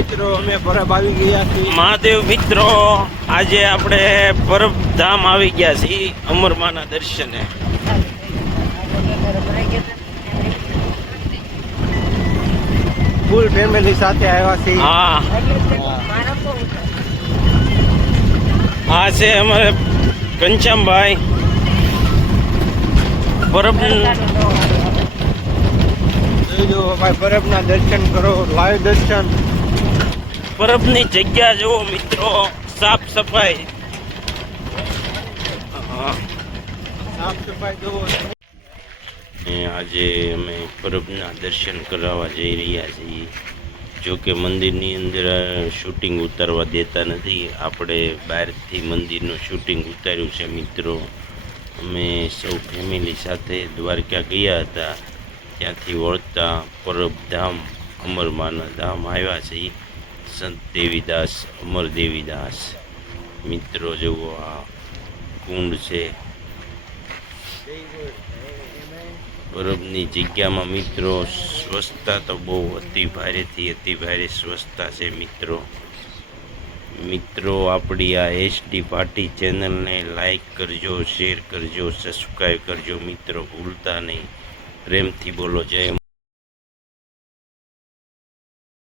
મિત્રો અમે પરબ આવી ગયા છીએ. મહાદેવ મિત્રો આજે આપણે પરબધામ આવી ગયા છીએ અમરમાના દર્શને. ફૂલ ફેમિલી સાથે આવ્યા છીએ. હા. આ છે અમારે ઘનશ્યામભાઈ. પરબ જોઈ ભાઈ પરબના દર્શન કરો લાઈવ દર્શન. પરબની જગ્યા જુઓ મિત્રો, સાફ સફાઈ. સાફ સફાઈ જોવો આજે અમે પરબના દર્શન કરાવવા જઈ રહ્યા છીએ. જો કે મંદિરની અંદર શૂટિંગ ઉતારવા દેતા નથી. આપણે બહારથી મંદિરનું શૂટિંગ ઉતાર્યું છે મિત્રો. અમે સૌ ફેમિલી સાથે દ્વારકા ગયા હતા. ત્યાંથી વળતા પરબધામ, અમરમાના ધામ આવ્યા છીએ. સંત દેવીદાસ, અમર દેવીદાસ. મિત્રો, જુઓ આ કુંડ છે. બરફની જગ્યામાં મિત્રો સ્વચ્છતા તો બહુ અતિ ભારેથી અતિ ભારે સ્વચ્છતા છે, મિત્રો. મિત્રો, આપણી આ એસડી પાર્ટી ચેનલને લાઈક કરજો, શેર કરજો સબસ્ક્રાઈબ કરજો, મિત્રો, ભૂલતા નહીં. પ્રેમથી બોલો, જય